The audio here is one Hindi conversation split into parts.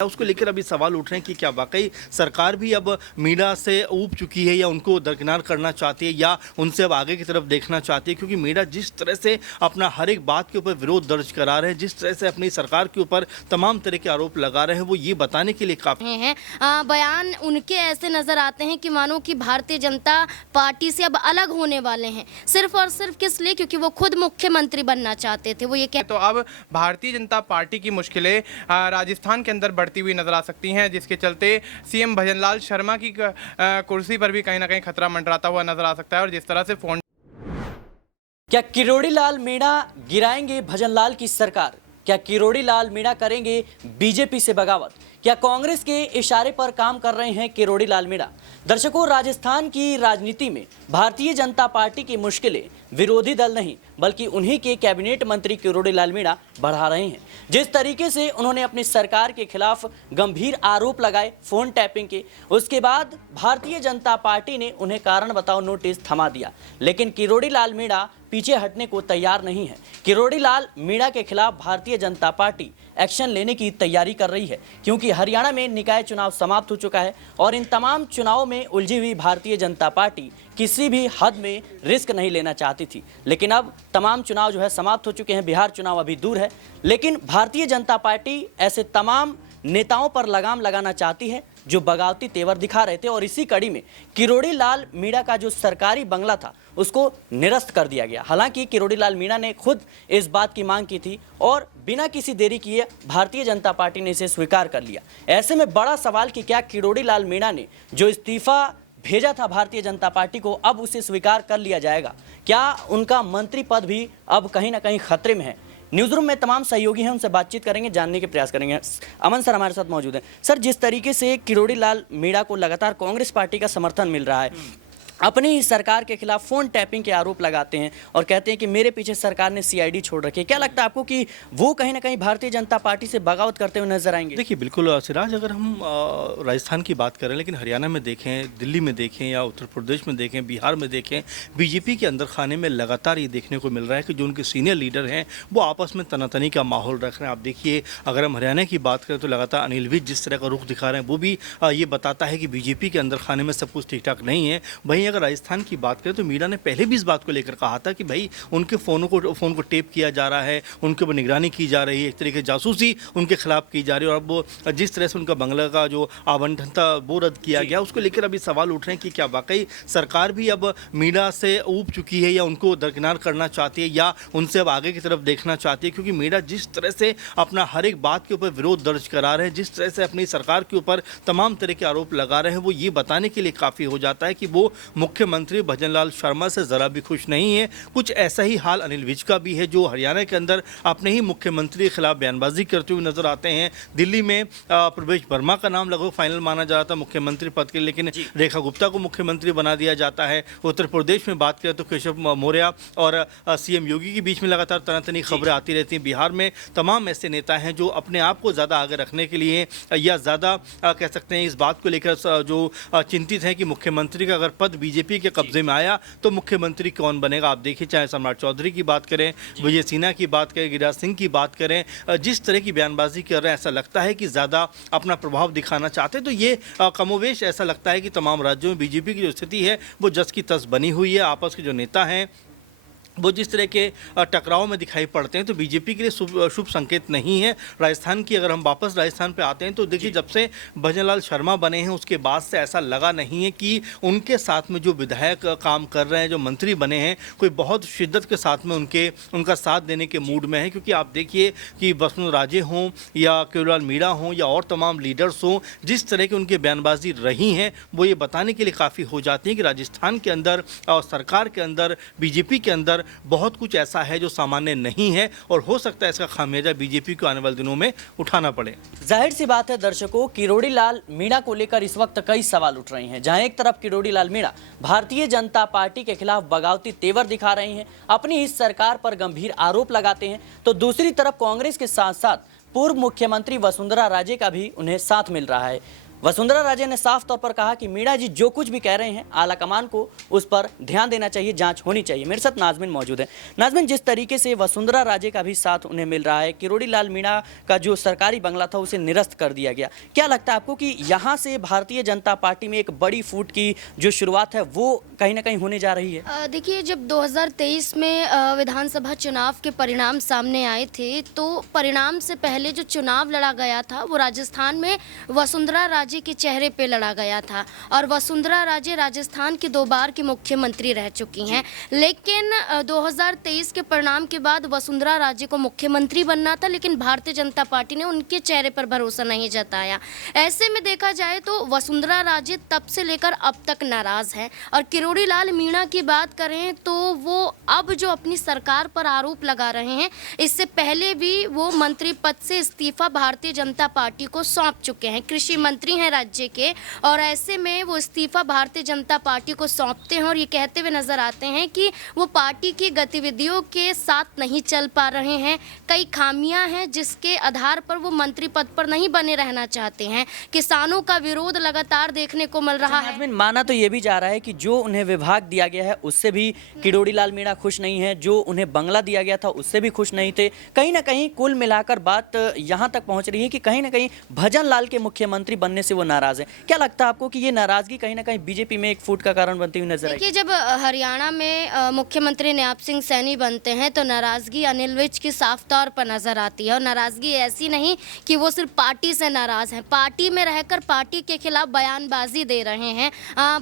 उसको लेकर अभी सवाल उठ रहे हैं कि क्या वाकई सरकार भी अब मीडिया से ऊब चुकी है या उनको दरकिनार करना चाहती है या उनसे अब आगे की तरफ देखना चाहती है, क्योंकि मीडिया जिस तरह से अपना हर एक बात के ऊपर विरोध दर्ज करा रहे हैं, जिस तरह से अपनी सरकार के ऊपर तमाम तरह के आरोप लगा रहे हैं, वो ये बताने के लिए काफी हैं। बयान उनके ऐसे नजर आते हैं कि मानो कि भारतीय जनता पार्टी से अब अलग होने वाले हैं, सिर्फ और सिर्फ किस लिए, क्योंकि वो खुद मुख्यमंत्री बनना चाहते थे। वो ये तो अब भारतीय जनता पार्टी की मुश्किलें राजस्थान के अंदर बढ़ती हुई नजर आ सकती हैं, जिसके चलते सीएम भजनलाल शर्मा की कुर्सी पर भी कहीं ना कहीं खतरा मंडराता हुआ नजर आ सकता है। और जिस तरह से फोन क्या किरोड़ी लाल मीणा गिराएंगे भजनलाल की सरकार? क्या किरोड़ी लाल मीणा करेंगे बीजेपी से बगावत? क्या कांग्रेस के इशारे पर काम कर रहे हैं किरोड़ी लाल मीणा? दर्शकों, राजस्थान की राजनीति में भारतीय जनता पार्टी की मुश्किलें विरोधी दल नहीं बल्कि उन्हीं के कैबिनेट मंत्री किरोड़ी लाल मीणा बढ़ा रहे हैं। जिस तरीके से उन्होंने अपनी सरकार के खिलाफ गंभीर आरोप लगाए फोन टैपिंग के, उसके बाद भारतीय जनता पार्टी ने उन्हें कारण बताओ नोटिस थमा दिया, लेकिन किरोड़ी लाल मीणा पीछे हटने को तैयार नहीं है। किरोड़ी लाल मीणा के खिलाफ भारतीय जनता पार्टी एक्शन लेने की तैयारी कर रही है, क्योंकि हरियाणा में निकाय चुनाव समाप्त हो चुका है और इन तमाम चुनावों में उलझी हुई भारतीय जनता पार्टी किसी भी हद में रिस्क नहीं लेना चाहती थी। लेकिन अब तमाम चुनाव जो है समाप्त हो चुके हैं, बिहार चुनाव अभी दूर है, लेकिन भारतीय जनता पार्टी ऐसे तमाम नेताओं पर लगाम लगाना चाहती है जो बगावती तेवर दिखा रहे थे। और इसी कड़ी में किरोड़ी लाल मीणा का जो सरकारी बंगला था उसको निरस्त कर दिया गया। हालांकि किरोड़ी लाल मीणा ने खुद इस बात की मांग की थी और बिना किसी देरी किए भारतीय जनता पार्टी ने इसे स्वीकार कर लिया। ऐसे में बड़ा सवाल कि क्या किरोड़ी लाल मीणा ने जो इस्तीफा भेजा था भारतीय जनता पार्टी को, अब उसे स्वीकार कर लिया जाएगा? क्या उनका मंत्री पद भी अब कहीं ना कहीं खतरे में है? न्यूज़ रूम में तमाम सहयोगी हैं, उनसे बातचीत करेंगे, जानने के प्रयास करेंगे। अमन सर हमारे साथ मौजूद हैं। सर, जिस तरीके से किरोड़ी लाल मीणा को लगातार कांग्रेस पार्टी का समर्थन मिल रहा है, अपनी ही सरकार के खिलाफ फोन टैपिंग के आरोप लगाते हैं और कहते हैं कि मेरे पीछे सरकार ने सीआईडी छोड़ रखी है, क्या लगता है आपको कि वो कहीं ना कहीं भारतीय जनता पार्टी से बगावत करते हुए नजर आएंगे? देखिए, बिल्कुल सिराज, अगर हम राजस्थान की बात करें, लेकिन हरियाणा में देखें, दिल्ली में देखें या उत्तर प्रदेश में देखें, बिहार में देखें, बीजेपी के अंदर खाने में लगातार ये देखने को मिल रहा है कि जो उनके सीनियर लीडर हैं वो आपस में तनातनी का माहौल रख रहे हैं। आप देखिए, अगर हम हरियाणा की बात करें तो लगातार अनिल विज जिस तरह का रुख दिखा रहे हैं, वो भी ये बताता है कि बीजेपी के अंदर खाने में सब कुछ ठीक ठाक नहीं है। वहीं अगर राजस्थान की बात करें तो मीडिया ने पहले भी इस बात को लेकर कहा था कि भाई उनके फ़ोन को टेप किया जा रहा है, उनके ऊपर निगरानी की जा रही है, एक तरीके जासूसी उनके खिलाफ की जा रही है। और अब जिस तरह से उनका बंगला का जो आवंटन था वो रद्द किया गया, उसको लेकर अभी सवाल उठ रहे हैं कि क्या वाकई सरकार भी अब मीडिया से ऊब चुकी है या उनको दरकिनार करना चाहती है या उनसे अब आगे की तरफ देखना चाहती है, क्योंकि मीडिया जिस तरह से अपना हर एक बात के ऊपर विरोध दर्ज करा रहे हैं, जिस तरह से अपनी सरकार के ऊपर तमाम तरह के आरोप लगा रहे हैं, वो ये बताने के लिए काफ़ी हो जाता है कि वो मुख्यमंत्री भजनलाल शर्मा से ज़रा भी खुश नहीं है। कुछ ऐसा ही हाल अनिल विज का भी है, जो हरियाणा के अंदर अपने ही मुख्यमंत्री के खिलाफ बयानबाजी करते हुए नजर आते हैं। दिल्ली में प्रवेश वर्मा का नाम लगभग फाइनल माना जा रहा था मुख्यमंत्री पद के, लेकिन रेखा गुप्ता को मुख्यमंत्री बना दिया जाता है। उत्तर प्रदेश में बात करें तो केशव मौर्य और सीएम योगी के बीच में लगातार तनातनी खबरें आती रहती हैं। बिहार में तमाम ऐसे नेता हैं जो अपने आप को ज़्यादा आगे रखने के लिए या ज़्यादा कह सकते हैं इस बात को लेकर जो चिंतित हैं कि मुख्यमंत्री का अगर पद बीजेपी के कब्जे में आया तो मुख्यमंत्री कौन बनेगा। आप देखिए, चाहे सम्राट चौधरी की बात करें, विजय सिन्हा की बात करें, गिरिराज सिंह की बात करें, जिस तरह की बयानबाजी कर रहे हैं, ऐसा लगता है कि ज़्यादा अपना प्रभाव दिखाना चाहते हैं। तो ये कमोवेश ऐसा लगता है कि तमाम राज्यों में बीजेपी की जो स्थिति है वो जस की तस बनी हुई है। आपस के जो नेता हैं वो जिस तरह के टकराव में दिखाई पड़ते हैं तो बीजेपी के लिए शुभ संकेत नहीं है। राजस्थान की अगर हम वापस राजस्थान पे आते हैं तो देखिए, जब से भजनलाल शर्मा बने हैं उसके बाद से ऐसा लगा नहीं है कि उनके साथ में जो विधायक काम कर रहे हैं, जो मंत्री बने हैं, कोई बहुत शिद्दत के साथ में उनका साथ देने के मूड में है। क्योंकि आप देखिए कि वसुंधरा राजे हों या किरोड़ी लाल मीणा हों या और तमाम लीडर्स हों, जिस तरह की उनकी बयानबाजी रही हैं वो ये बताने के लिए काफ़ी हो जाती है कि राजस्थान के अंदर और सरकार के अंदर, बीजेपी के अंदर बहुत कुछ ऐसा है जो सामान्य नहीं है और हो सकता है इसका खामियाजा बीजेपी को आने वाले दिनों में उठाना पड़े। जाहिर सी बात है दर्शकों, किरोड़ी लाल मीणा को लेकर इस वक्त कई सवाल उठ रहे हैं। जहां एक तरफ किरोड़ी लाल मीणा भारतीय जनता पार्टी के खिलाफ बगावती तेवर दिखा रहे हैं, अपनी इस सरकार पर गंभीर आरोप लगाते हैं, तो दूसरी तरफ कांग्रेस के साथ साथ पूर्व मुख्यमंत्री वसुंधरा राजे का भी उन्हें साथ मिल रहा है। वसुंधरा राजे ने साफ तौर पर कहा कि मीणा जी जो कुछ भी कह रहे हैं आला कमान को उस पर ध्यान देना चाहिए, जांच होनी चाहिए। मेरे साथ नाजमिन मौजूद है। नाजमिन, जिस तरीके से वसुंधरा राजे का भी साथ उन्हें मिल रहा है, किरोड़ी लाल मीणा का जो सरकारी बंगला था उसे निरस्त कर दिया गया, क्या लगता है आपको कि यहाँ से भारतीय जनता पार्टी में एक बड़ी फूट की जो शुरुआत है वो कहीं ना कहीं होने जा रही है? देखिए, जब 2023 में विधानसभा चुनाव के परिणाम सामने आए थे तो परिणाम से पहले जो चुनाव लड़ा गया था वो राजस्थान में वसुंधरा राजे के चेहरे पे लड़ा गया था और वसुंधरा राजे राजस्थान की 2 बार की मुख्यमंत्री रह चुकी हैं। लेकिन 2023 के परिणाम के बाद वसुंधरा राजे को मुख्यमंत्री बनना था, लेकिन भारतीय जनता पार्टी ने उनके चेहरे पर भरोसा नहीं जताया। ऐसे में देखा जाए तो वसुंधरा राजे तब से लेकर अब तक नाराज हैं और किरोड़ी लाल मीणा की बात करें तो वो अब जो अपनी सरकार पर आरोप लगा रहे हैं, इससे पहले भी वो मंत्री पद से इस्तीफा भारतीय जनता पार्टी को सौंप चुके हैं। कृषि मंत्री हैं राज्य के और ऐसे में वो इस्तीफा भारतीय जनता पार्टी को सौंपते हैं और ये कहते हुए नजर आते हैं कि वो पार्टी की गतिविधियों के साथ नहीं चल पा रहे हैं, कई खामियां हैं जिसके आधार पर वो मंत्री पद पर नहीं बने रहना चाहते हैं। किसानों का विरोध लगातार देखने को मिल रहा है। नाजमिन, माना तो ये भी जा रहा है कि जो उन्हें विभाग दिया गया है उससे भी किरोड़ी लाल मीणा खुश नहीं है, जो उन्हें बंगला दिया गया था उससे भी खुश नहीं थे। कहीं ना कहीं कुल मिलाकर बात यहाँ तक पहुँच रही है कि कहीं ना कहीं भजन लाल के मुख्यमंत्री बनने से वो नाराज हैं। क्या लगता है आपको कि ये नाराजगी कहीं ना कहीं बीजेपी में एक फूट का कारण बनती हुई नजर आई? देखिए, जब हरियाणा में मुख्यमंत्री नयाब सिंह सैनी बनते हैं तो नाराजगी अनिल विज की साफ तौर पर नजर आती है और नाराजगी ऐसी नहीं कि वो सिर्फ पार्टी से नाराज हैं, पार्टी में रहकर पार्टी के खिलाफ बयानबाजी दे रहे हैं।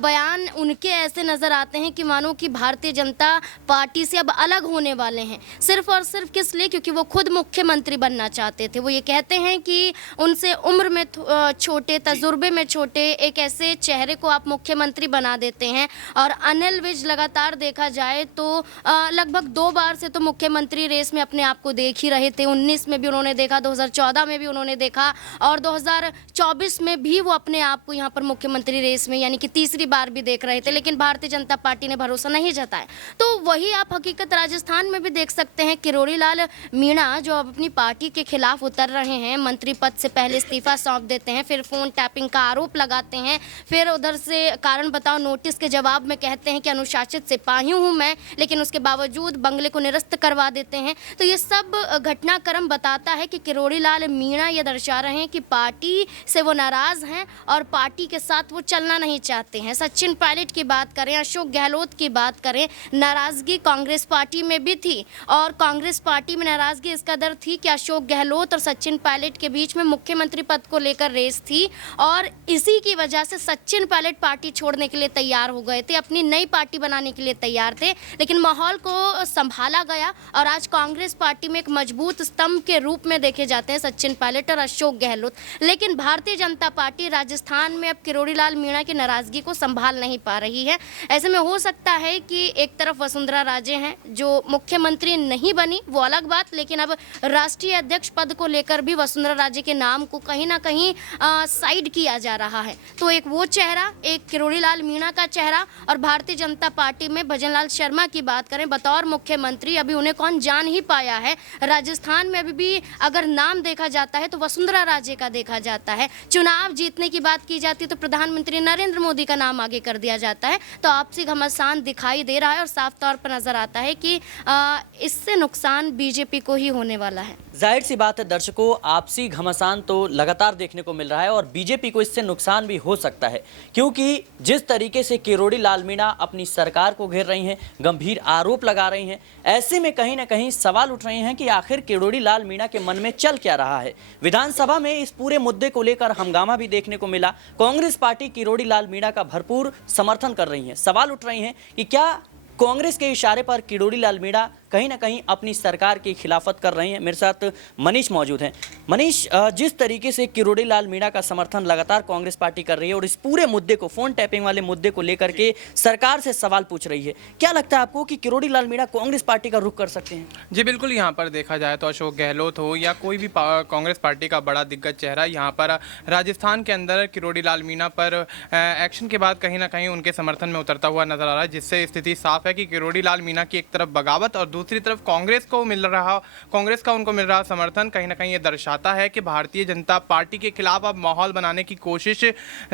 बयान उनके ऐसे नजर आते हैं कि मानो कि भारतीय जनता पार्टी से अब अलग होने वाले हैं, सिर्फ और सिर्फ किस लिए, क्योंकि वो खुद मुख्यमंत्री बनना चाहते थे। वो ये कहते हैं कि उनसे उम्र में छोटे, तजुर्बे में छोटे एक ऐसे चेहरे को आप मुख्यमंत्री बना देते हैं। और अनिल विज लगातार देखा जाए तो लगभग 2 बार से तो मुख्यमंत्री रेस में अपने आप को देख ही रहे थे। 19 में भी उन्होंने देखा, 2014 में भी उन्होंने देखा और 2024 में भी वो अपने आप को यहाँ पर मुख्यमंत्री रेस में यानी कि तीसरी बार भी देख रहे थे, लेकिन भारतीय जनता पार्टी ने भरोसा नहीं जताया। तो वही आप हकीकत राजस्थान में भी देख सकते हैं। किरोड़ी लाल मीणा जो अब अपनी पार्टी के खिलाफ उतर रहे हैं, मंत्री पद से पहले इस्तीफा सौंप देते हैं, फिर फोन टैपिंग का आरोप लगाते हैं, फिर उधर से कारण बताओ नोटिस के जवाब में कहते हैं कि अनुशासित सिपाही हूं मैं, लेकिन उसके बावजूद बंगले को निरस्त करवा देते हैं। तो ये सब घटनाक्रम बताता है कि किरोड़ी लाल मीणा ये दर्शा रहे हैं कि पार्टी से वो नाराज हैं और पार्टी के साथ वो चलना नहीं चाहते हैं। सचिन पायलट की बात करें, अशोक गहलोत की बात करें, नाराजगी कांग्रेस पार्टी में भी थी और कांग्रेस पार्टी में नाराजगी इस कदर थी कि अशोक गहलोत और सचिन पायलट के बीच में मुख्यमंत्री पद को लेकर रेस थी और इसी की वजह से सचिन पायलट पार्टी छोड़ने के लिए तैयार हो गए थे, अपनी नई पार्टी बनाने के लिए तैयार थे, लेकिन माहौल को संभाला गया और आज कांग्रेस पार्टी में एक मजबूत स्तंभ के रूप में देखे जाते हैं सचिन पायलट और अशोक गहलोत। लेकिन भारतीय जनता पार्टी राजस्थान में अब किरोड़ी लाल मीणा की नाराजगी को संभाल नहीं पा रही है। ऐसे में हो सकता है कि एक तरफ वसुंधरा राजे हैं जो मुख्यमंत्री नहीं बनी, वो अलग बात, लेकिन अब राष्ट्रीय अध्यक्ष पद को लेकर भी वसुंधरा राजे के नाम को कहीं ना कहीं साइड किया जा रहा है। तो एक वो चेहरा, एक किरोड़ी लाल मीणा का चेहरा और भारतीय जनता पार्टी में भजन लाल शर्मा की बात करें बतौर मुख्यमंत्री, अभी उन्हें कौन जान ही पाया है। राजस्थान में अभी भी अगर नाम देखा जाता है तो वसुंधरा राजे का देखा जाता है। चुनाव जीतने की बात की जाती है तो प्रधानमंत्री नरेंद्र मोदी का नाम आगे कर दिया जाता है। तो आपसी घमासान दिखाई दे रहा है और साफ तौर पर नजर आता है कि इससे नुकसान बीजेपी को ही होने वाला है। जाहिर सी बात है दर्शकों, आपसी घमासान तो लगातार देखने को मिल रहा है और बीजेपी को इससे नुकसान भी हो सकता है, क्योंकि जिस तरीके से किरोड़ी लाल मीणा अपनी सरकार को घेर रही हैं, गंभीर आरोप लगा रही हैं, ऐसे में कहीं ना कहीं सवाल उठ रहे हैं कि आखिर किरोड़ी लाल मीणा के मन में चल क्या रहा है। विधानसभा में इस पूरे मुद्दे को लेकर हंगामा भी देखने को मिला। कांग्रेस पार्टी किरोड़ी लाल मीणा का भरपूर समर्थन कर रही है। सवाल उठ रहे हैं कि क्या कांग्रेस के इशारे पर किरोड़ी लाल मीणा कहीं ना कहीं अपनी सरकार की खिलाफत कर रहे हैं। मेरे साथ मनीष मौजूद हैं। मनीष, जिस तरीके से किरोड़ी लाल मीणा का समर्थन लगातार कांग्रेस पार्टी कर रही है और इस पूरे मुद्दे को, फोन टैपिंग वाले मुद्दे को लेकर के सरकार से सवाल पूछ रही है, क्या लगता है आपको कि किरोड़ी लाल मीणा कांग्रेस पार्टी का रुख कर सकते हैं? जी बिल्कुल, यहाँ पर देखा जाए तो अशोक गहलोत हो या कोई भी कांग्रेस पार्टी का बड़ा दिग्गज चेहरा यहाँ पर राजस्थान के अंदर किरोड़ी लाल मीणा पर एक्शन के बाद कहीं ना कहीं उनके समर्थन में उतरता हुआ नजर आ रहा है, जिससे स्थिति साफ है कि किरोड़ी लाल मीणा की एक तरफ बगावत और दूसरी तरफ कांग्रेस का उनको मिल रहा समर्थन कहीं ना कहीं ये दर्शाता है कि भारतीय जनता पार्टी के खिलाफ अब माहौल बनाने की कोशिश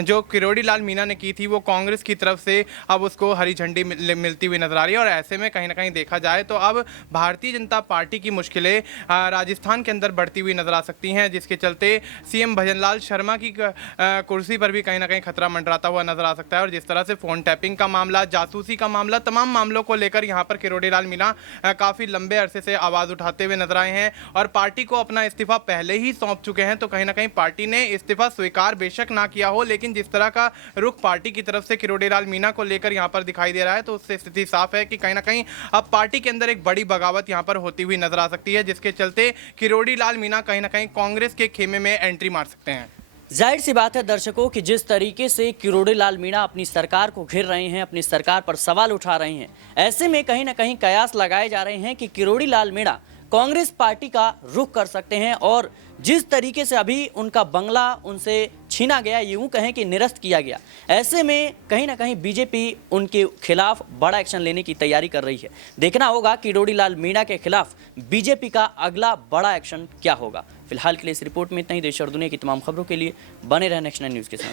जो किरोड़ी लाल मीणा ने की थी वो कांग्रेस की तरफ से अब उसको हरी झंडी मिलती हुई नजर आ रही है। और ऐसे में कहीं ना कहीं देखा जाए तो अब भारतीय जनता पार्टी की मुश्किलें राजस्थान के अंदर बढ़ती हुई नजर आ सकती हैं, जिसके चलते सीएम भजनलाल शर्मा की कुर्सी पर भी कहीं ना कहीं खतरा मंडराता हुआ नजर आ सकता है। और जिस तरह से फोन टैपिंग का मामला, जासूसी का मामला, तमाम मामलों को लेकर यहाँ पर किरोड़ी लाल मीणा काफी लंबे अरसे से आवाज उठाते हुए नजर आए हैं और पार्टी को अपना इस्तीफा पहले ही सौंप चुके हैं। तो कहीं ना कहीं पार्टी ने इस्तीफा स्वीकार बेशक ना किया हो, लेकिन जिस तरह का रुख पार्टी की तरफ से किरोड़ी लाल मीणा को लेकर यहाँ पर दिखाई दे रहा है तो उससे स्थिति साफ है कि कहीं ना कहीं अब पार्टी के अंदर एक बड़ी बगावत यहाँ पर होती हुई नजर आ सकती है, जिसके चलते किरोड़ी लाल मीणा कहीं ना कहीं कांग्रेस के खेमे में एंट्री मार सकते हैं। जाहिर सी बात है दर्शकों कि जिस तरीके से किरोड़ी लाल मीणा अपनी सरकार को घेर रहे हैं, अपनी सरकार पर सवाल उठा रहे हैं, ऐसे में कहीं ना कहीं कयास लगाए जा रहे हैं कि किरोड़ी लाल मीणा कांग्रेस पार्टी का रुख कर सकते हैं। और जिस तरीके से अभी उनका बंगला उनसे छीना गया, यूं कहें कि निरस्त किया गया, ऐसे में कहीं ना कहीं बीजेपी उनके खिलाफ बड़ा एक्शन लेने की तैयारी कर रही है। देखना होगा किरोड़ी लाल मीणा के खिलाफ बीजेपी का अगला बड़ा एक्शन क्या होगा। फिलहाल के लिए इस रिपोर्ट में इतना ही। देश और दुनिया की तमाम खबरों के लिए बने रहें नेक्स्ट 9 न्यूज़ के साथ।